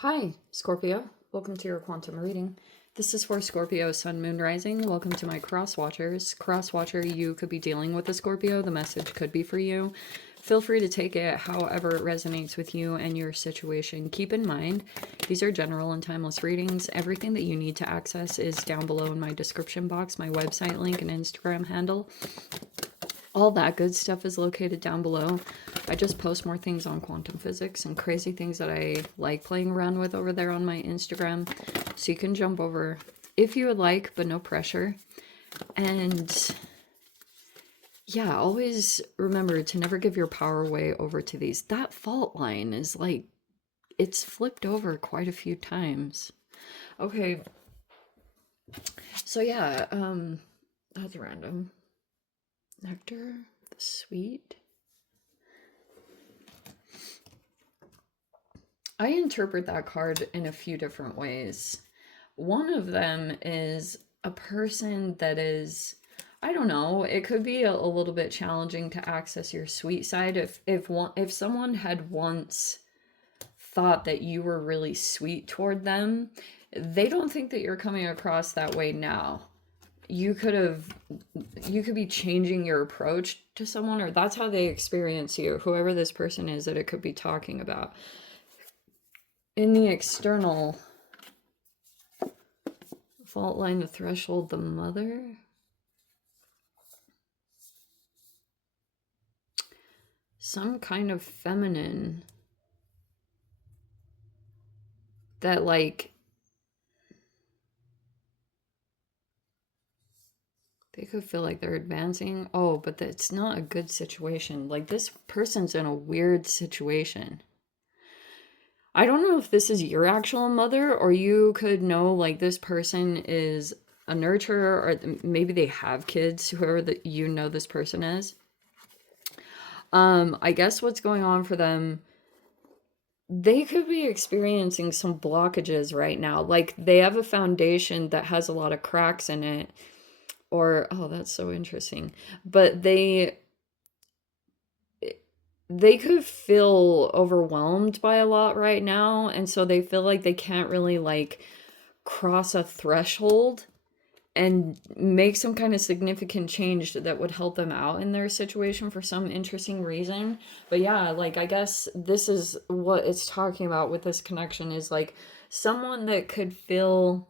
Hi, Scorpio. Welcome to your quantum reading. This is for Scorpio, Sun, Moon, Rising. Welcome to my cross watchers. Cross watcher, you could be dealing with a Scorpio. The message could be for you. Feel free to take it however it resonates with you and your situation. Keep in mind, these are general and timeless readings. Everything that you need to access is down below in my description box, my website link and Instagram handle. All that good stuff is located down below. I just post more things on quantum physics and crazy things that I like playing around with over there on my Instagram. So you can jump over if you would like, but no pressure. And yeah, always remember to never give your power away over to these. That fault line is like, it's flipped over quite a few times. Okay. So yeah, that's random. Nectar, the sweet. I interpret that card in a few different ways. One of them is a person that is, I don't know, it could be a little bit challenging to access your sweet side if someone had once thought that you were really sweet toward them, they don't think that you're coming across that way now. You could be changing your approach to someone, or that's how they experience you, whoever this person is that it could be talking about. In the external, fault line, the threshold, the mother. Some kind of feminine that like they could feel like they're advancing. Oh, but it's not a good situation. Like this person's in a weird situation. I don't know if this is your actual mother, or you could know like this person is a nurturer, or maybe they have kids, whoever that you know this person is. I guess what's going on for them, they could be experiencing some blockages right now. Like they have a foundation that has a lot of cracks in it, or oh, that's so interesting. But they could feel overwhelmed by a lot right now, and so they feel like they can't really like cross a threshold and make some kind of significant change that would help them out in their situation for some interesting reason. But yeah, like I guess this is what it's talking about with this connection, is like someone that could feel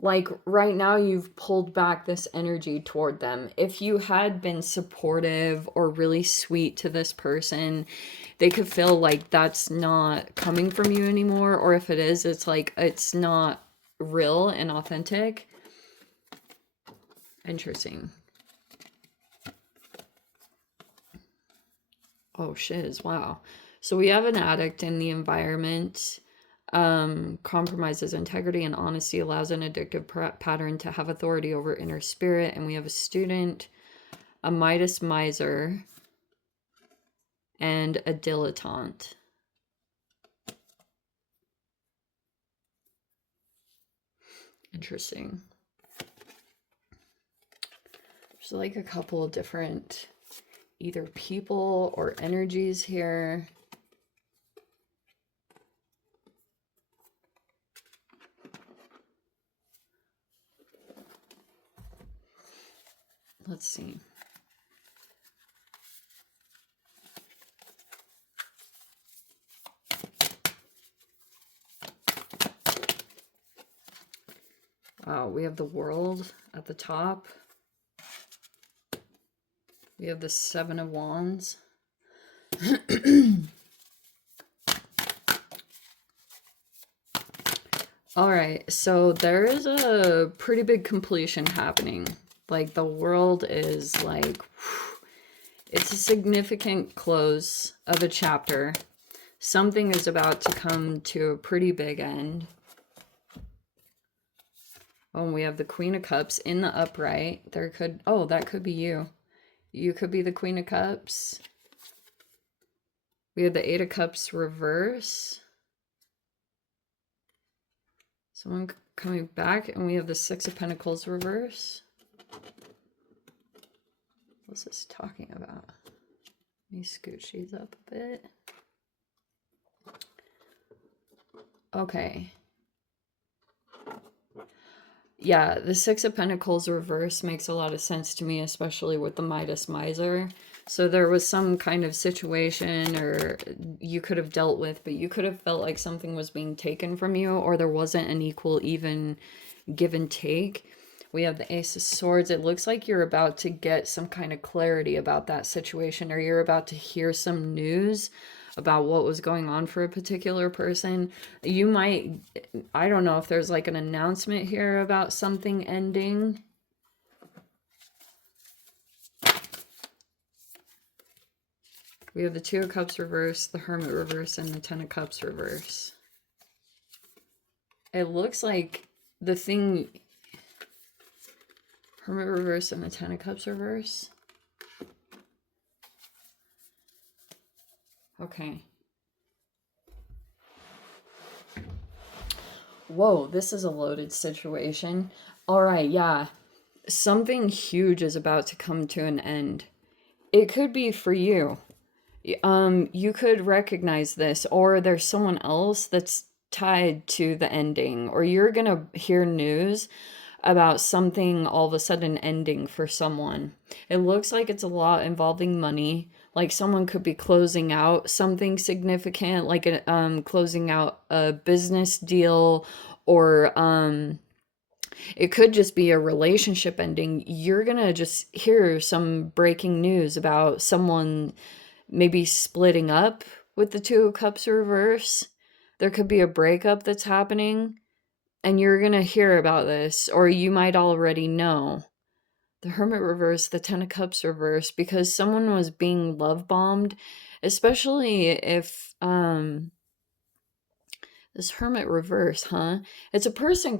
like right now you've pulled back this energy toward them. If you had been supportive or really sweet to this person, they could feel like that's not coming from you anymore, or if it is, it's like it's not real and authentic. Interesting. Oh shiz, wow. So we have an addict in the environment. Compromises integrity and honesty, allows an addictive pattern to have authority over inner spirit. And we have a student, a Midas miser, and a dilettante. Interesting. There's like a couple of different either people or energies here. Let's see. Wow, we have the world at the top. We have the Seven of Wands. All right, so there is a pretty big completion happening. Like the world is like, it's a significant close of a chapter. Something is about to come to a pretty big end. Oh, and we have the Queen of Cups in the upright. There could, oh, that could be you. You could be the Queen of Cups. We have the Eight of Cups reverse. Someone coming back, and we have the Six of Pentacles reverse. What's this talking about? Let me scooch these up a bit. Okay. Yeah, the Six of Pentacles reverse makes a lot of sense to me, especially with the Midas Miser. So there was some kind of situation or you could have dealt with, but you could have felt like something was being taken from you, or there wasn't an equal, even give and take. We have the Ace of Swords. It looks like you're about to get some kind of clarity about that situation, or you're about to hear some news about what was going on for a particular person. You might, I don't know if there's like an announcement here about something ending. We have the Two of Cups reverse, the Hermit reverse, and the Ten of Cups reverse. It looks like the thing, Hermit reverse and the Ten of Cups reverse. Okay. Whoa, this is a loaded situation. All right, yeah. Something huge is about to come to an end. It could be for you. You could recognize this, or there's someone else that's tied to the ending, or you're gonna hear news about something all of a sudden ending for someone. It looks like it's a lot involving money. Like someone could be closing out something significant, like closing out a business deal, or it could just be a relationship ending. You're gonna just hear some breaking news about someone maybe splitting up with the Two of Cups reverse. There could be a breakup that's happening, and you're gonna hear about this, or you might already know. The Hermit reverse, the Ten of Cups reverse, because someone was being love bombed, especially if this Hermit reverse, huh? It's a person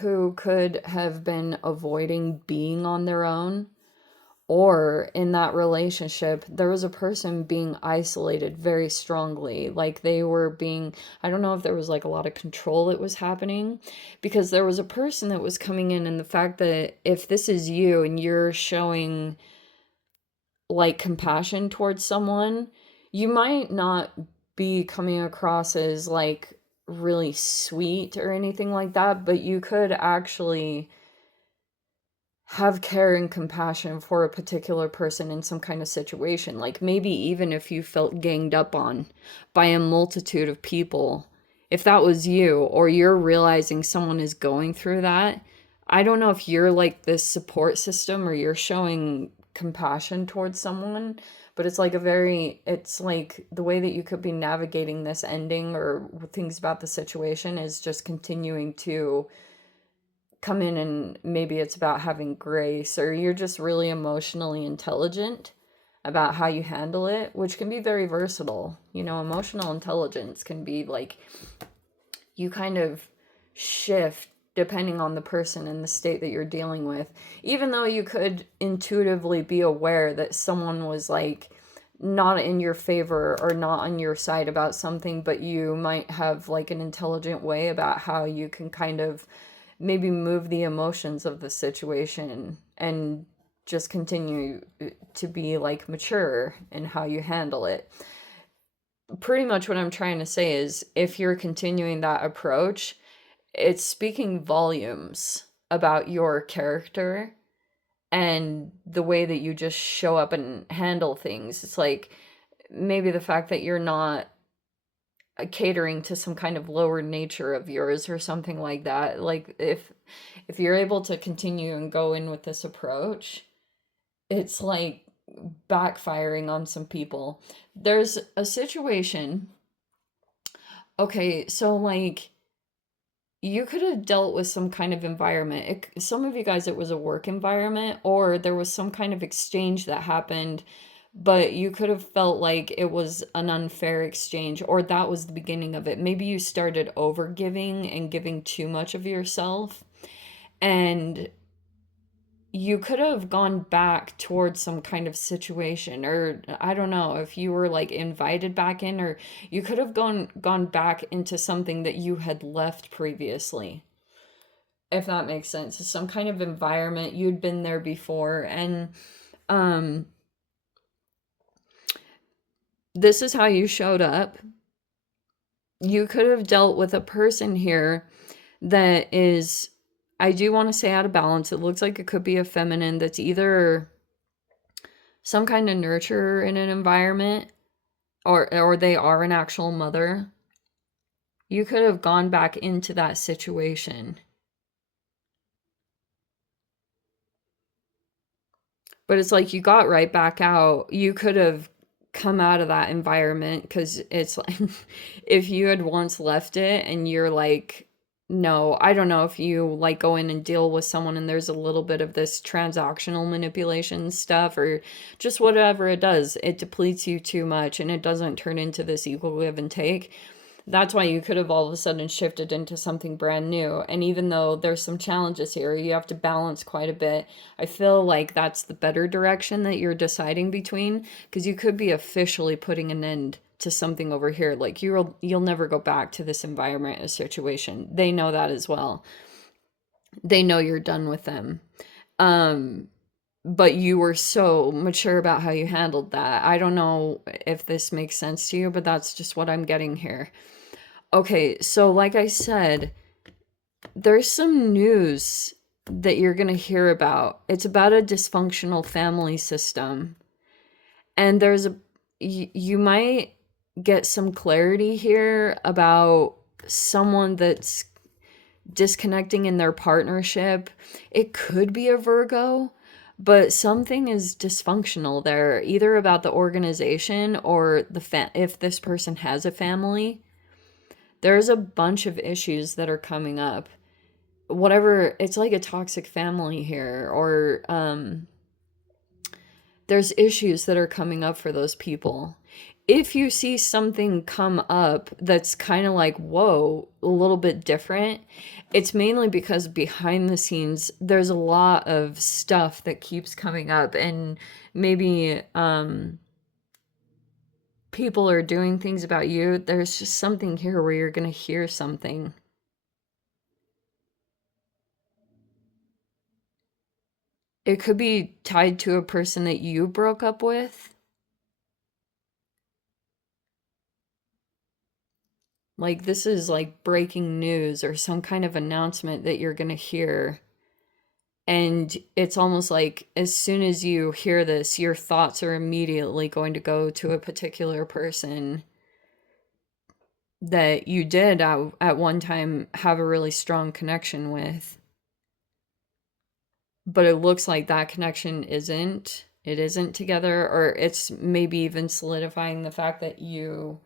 who could have been avoiding being on their own, or in that relationship, there was a person being isolated very strongly. Like they were being, I don't know if there was like a lot of control that was happening, because there was a person that was coming in, and the fact that if this is you and you're showing like compassion towards someone, you might not be coming across as like really sweet or anything like that, but you could actually have care and compassion for a particular person in some kind of situation. Like maybe even if you felt ganged up on by a multitude of people, if that was you, or you're realizing someone is going through that, I don't know if you're like this support system or you're showing compassion towards someone, but it's like it's like the way that you could be navigating this ending or things about the situation is just continuing to come in, and maybe it's about having grace, or you're just really emotionally intelligent about how you handle it, which can be very versatile. You know, emotional intelligence can be like you kind of shift depending on the person and the state that you're dealing with, even though you could intuitively be aware that someone was like not in your favor or not on your side about something, but you might have like an intelligent way about how you can kind of maybe move the emotions of the situation and just continue to be like mature in how you handle it. Pretty much what I'm trying to say is if you're continuing that approach, it's speaking volumes about your character and the way that you just show up and handle things. It's like maybe the fact that you're not catering to some kind of lower nature of yours or something like that. Like if you're able to continue and go in with this approach, it's like backfiring on some people. There's a situation. Okay, so like you could have dealt with some kind of environment. Some of you guys, it was a work environment, or there was some kind of exchange that happened, but you could have felt like it was an unfair exchange, or that was the beginning of it. Maybe you started over giving and giving too much of yourself, and you could have gone back towards some kind of situation, or I don't know if you were like invited back in, or you could have gone back into something that you had left previously, if that makes sense. Some kind of environment, you'd been there before, and um this is how you showed up. you could have dealt with a person here that is, I do want to say, out of balance. It looks like it could be a feminine that's either some kind of nurturer in an environment, or they are an actual mother. You could have gone back into that situation. But it's like you got right back out. You could have come out of that environment, because it's like if you had once left it and you're like, no, I don't know if you like go in and deal with someone and there's a little bit of this transactional manipulation stuff, or just whatever it does, it depletes you too much and it doesn't turn into this equal give and take. That's why you could have all of a sudden shifted into something brand new. And even though there's some challenges here, you have to balance quite a bit. I feel like that's the better direction that you're deciding between, because you could be officially putting an end to something over here. Like you'll never go back to this environment or situation. They know that as well. They know you're done with them. But you were so mature about how you handled that. I don't know if this makes sense to you, but that's just what I'm getting here. Okay, so like I said, there's some news that you're going to hear about. It's about a dysfunctional family system. And you might get some clarity here about someone that's disconnecting in their partnership. It could be a Virgo, but something is dysfunctional there, either about the organization or if this person has a family. There's a bunch of issues that are coming up. Whatever, it's like a toxic family here, or there's issues that are coming up for those people. If you see something come up that's kind of like, whoa, a little bit different, it's mainly because behind the scenes, there's a lot of stuff that keeps coming up, and maybe people are doing things about you. There's just something here where you're going to hear something. It could be tied to a person that you broke up with. Like this is like breaking news or some kind of announcement that you're going to hear. And it's almost like as soon as you hear this, your thoughts are immediately going to go to a particular person that you did at one time have a really strong connection with. But it looks like that connection isn't together, or it's maybe even solidifying the fact that you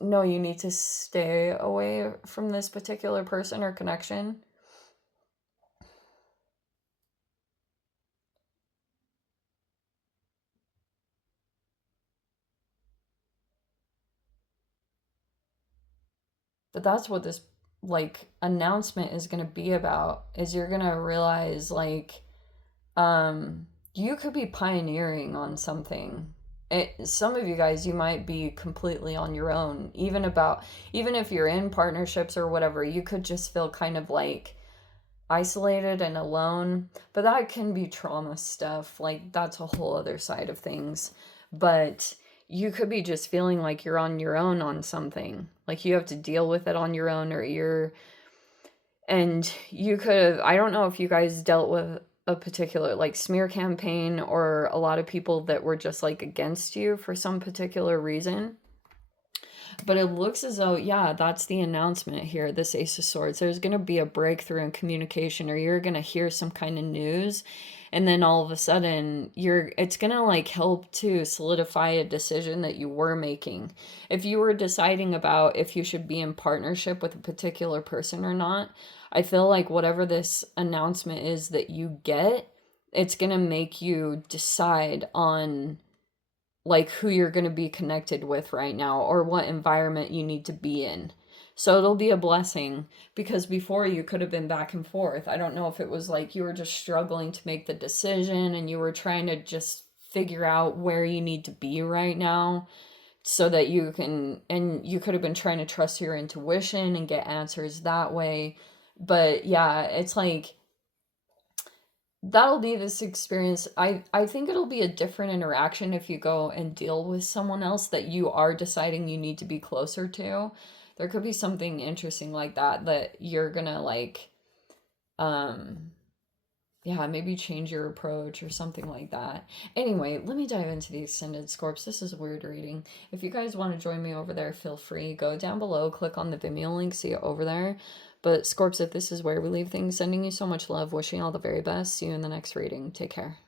know you need to stay away from this particular person or connection. But that's what this like announcement is going to be about, is you're going to realize like you could be pioneering on something. Some of you guys, you might be completely on your own, even if you're in partnerships or whatever. You could just feel kind of like isolated and alone, but that can be trauma stuff. Like that's a whole other side of things. But you could be just feeling like you're on your own on something, like you have to deal with it on your own, and you could have, I don't know if you guys dealt with a particular like smear campaign or a lot of people that were just like against you for some particular reason. But it looks as though, yeah, that's the announcement here, this Ace of Swords. There's going to be a breakthrough in communication, or you're going to hear some kind of news. And then all of a sudden, it's going to like help to solidify a decision that you were making. If you were deciding about if you should be in partnership with a particular person or not, I feel like whatever this announcement is that you get, it's going to make you decide on like who you're going to be connected with right now, or what environment you need to be in. So it'll be a blessing, because before you could have been back and forth. I don't know if it was like you were just struggling to make the decision and you were trying to just figure out where you need to be right now so that you can, and you could have been trying to trust your intuition and get answers that way. But yeah, it's like that'll be this experience. I think it'll be a different interaction if you go and deal with someone else that you are deciding you need to be closer to. There could be something interesting like that that you're gonna like, yeah, maybe change your approach or something like that. Anyway, let me dive into the extended Scorps. This is a weird reading. If you guys want to join me over there, feel free. Go down below, click on the Vimeo link, see it over there. But Scorps, if this is where we leave things, sending you so much love, wishing you all the very best. See you in the next reading. Take care.